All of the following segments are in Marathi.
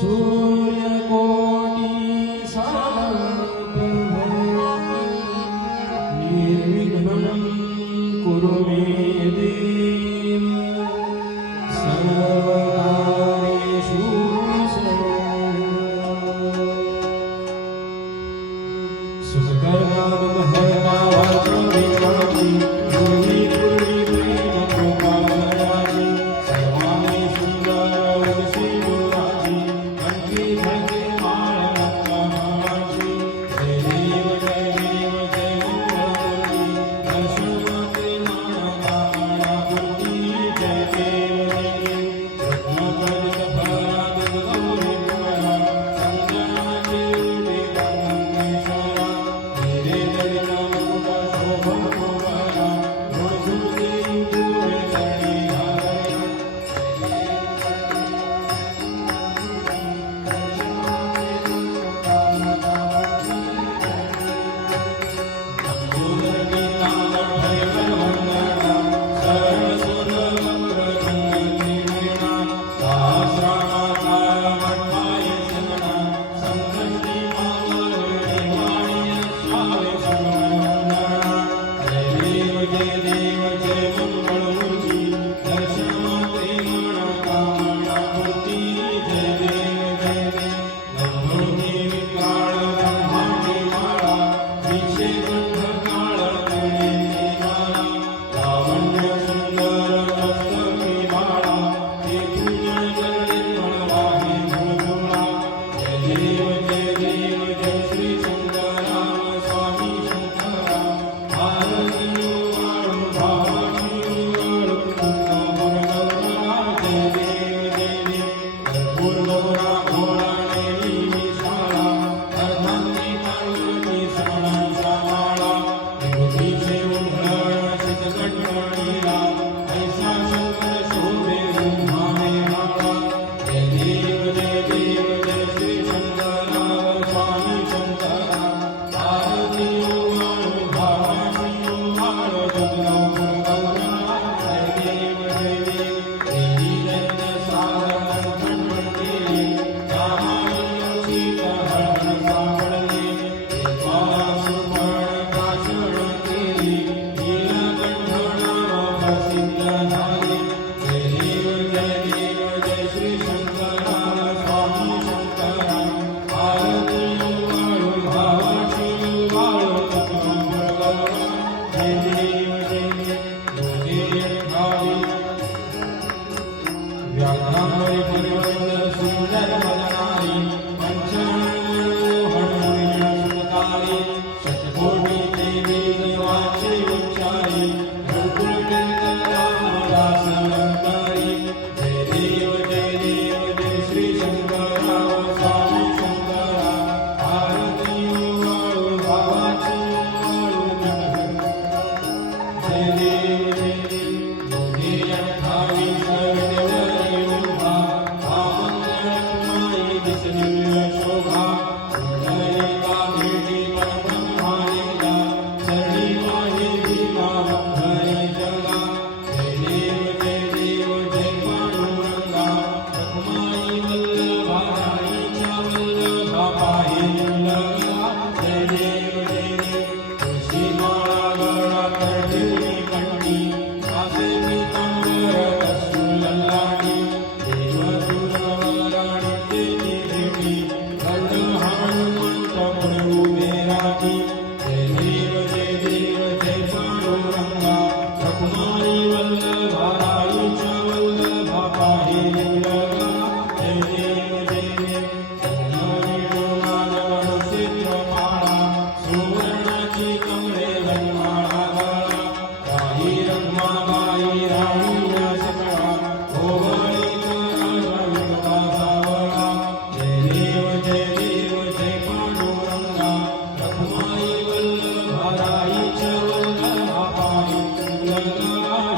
सूर्यकोटि समप्रभ निर्विघ्नं कुरु मे देव सर्वकार्येषु सर्वदा सुखकर्मा वाचोविचारि पूर्वी पूर्वी प्रेम कृपालयानि सर्वाणि सुन्दरवदसि गुणानि कंठी धगे माळमत्तमाची जय देव जय देव जय मंगलमूर्ती दर्शनाते माणकामणापूर्ती जय देव जय देव रत्नकलित परागत गौरी पुरा संजनाचे रूपे गंगेश्वरा हिरे जडित मुकुट शोभोपरा रोजुते युगे चरणी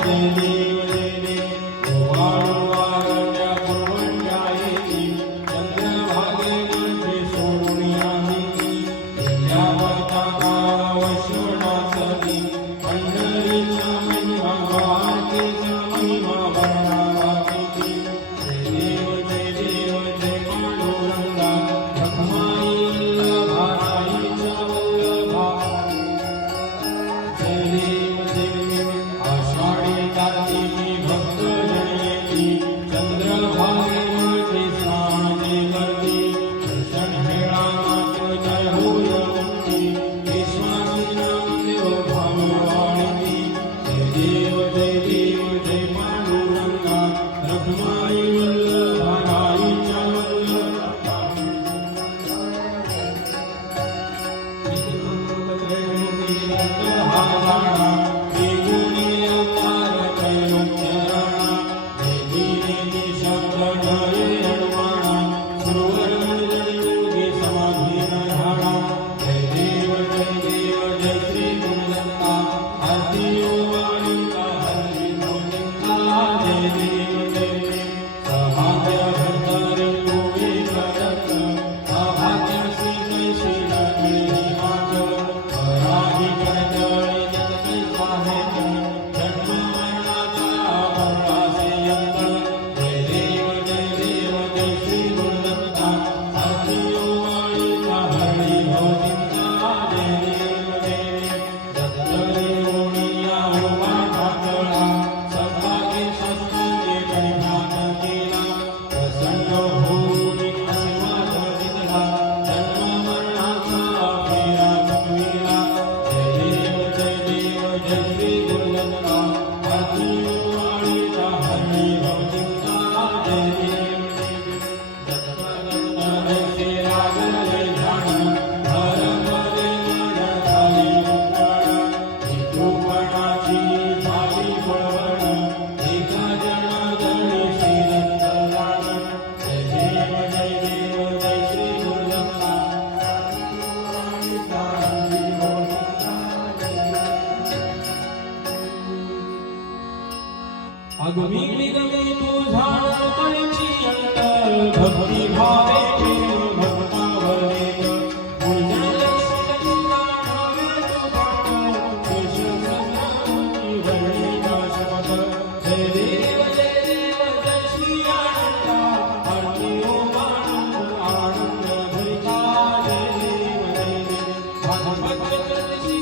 जय देव जय देव आई वल्लभाईच्या अगमी निगमी तुझा कळची अंतर भक्ती भावे प्रेम भक्तावरे पुण्य लक्ष्मी नामे तुझा केश सदाची वर्णिका शपथ जय देव जय श्री आनंदा आरती ओम आनंद भरिता जय देव भागवत चतुर्दशी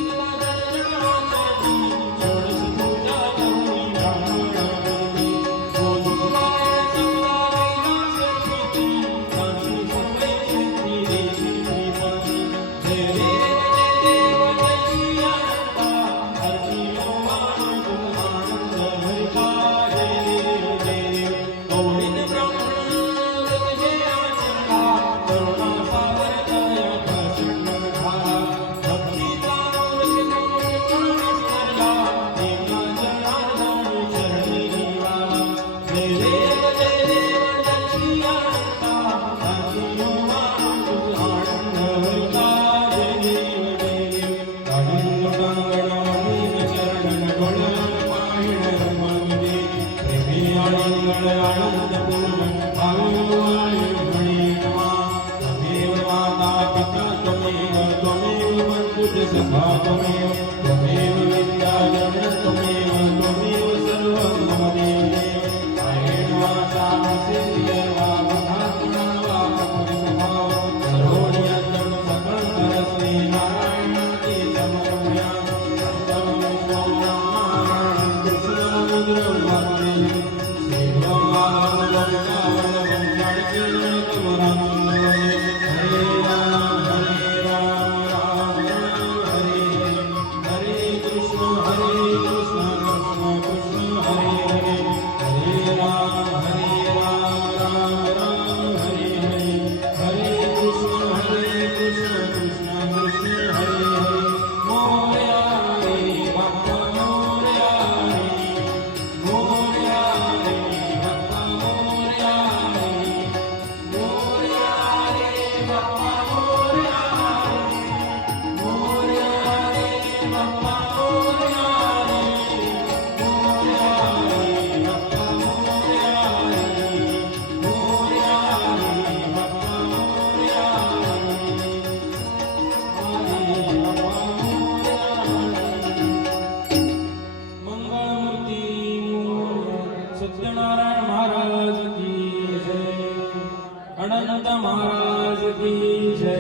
अनंत महाराज की जय।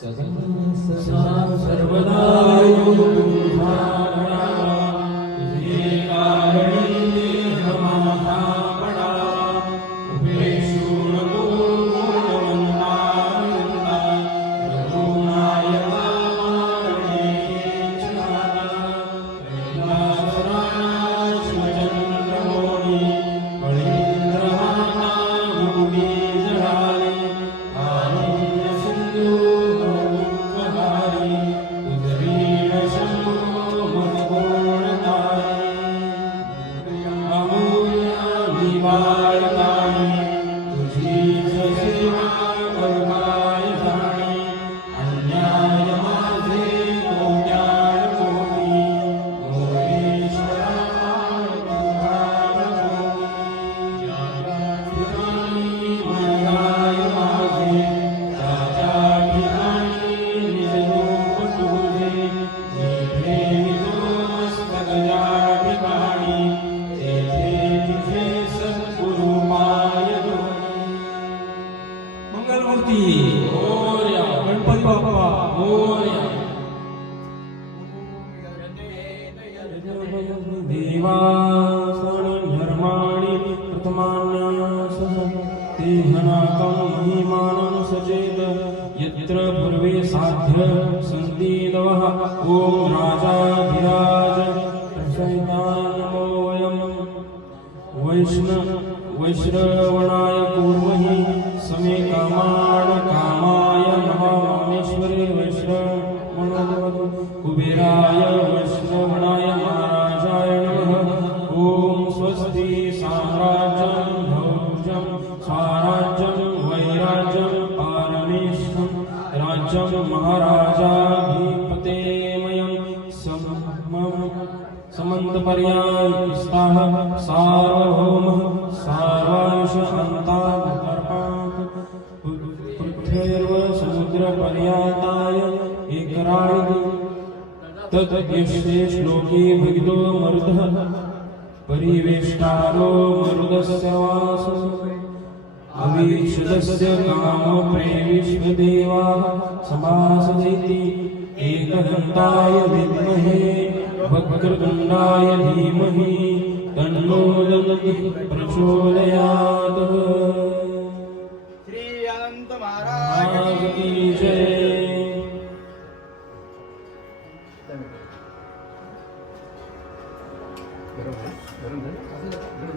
सदा सर्वदा बाळकाई तुझीच सेवा करताय जाणी अन्याय माझे कोट्यान कोटी मोरेश्वरा तुझार कोटी ज्या ठिकाणी मंदाय माझे त्या ठिकाणी निज रूप तुझे जिथे निजो मस्तक ज्या ठिकाणी तेथे तुझे सद्गुरु पाय दोन्ही. मंगलमूर्ती मोरया, गणपती बाप्पा मोरया. देवासनं धर्माणि प्रथमान्यासः तेहनाकं महिमानं सचेत यत्र पूर्वे साध्य सन्ति नवः ॐ राजाधिराज प्रसन्नानमोऽयं वैश्रवणाय कुर्महि समे कामान् कामाय नमः मामेश्वरे वैश्रवणाय कुबेराय वैश्रवणाय महाराजाय नमः ॐ स्वस्ति साम्राज्यं भौजं स्वराज्यं वैराज्यं पारमेष्ठं राज्यं महाराजाधिपतेमयं समन्तपर्याय स्थाः सार्वभौमः सार्वायुषान्ताकर्पात् पृथ्वीर्व समुद्रपर्यन्ताय एकराळि तद्यश्वे श्लोके भगितो मरुतः परिवेष्टारो मरुदस्य वासः अवीक्षितस्य कामो प्रेविश्वदेवाः समासदिति एकदन्ताय विद्महे वक्रतुण्डाय धीमहि तन्नो दन्तिः प्रचोदयात्. श्री अनंत महाराज की जय. बरोबर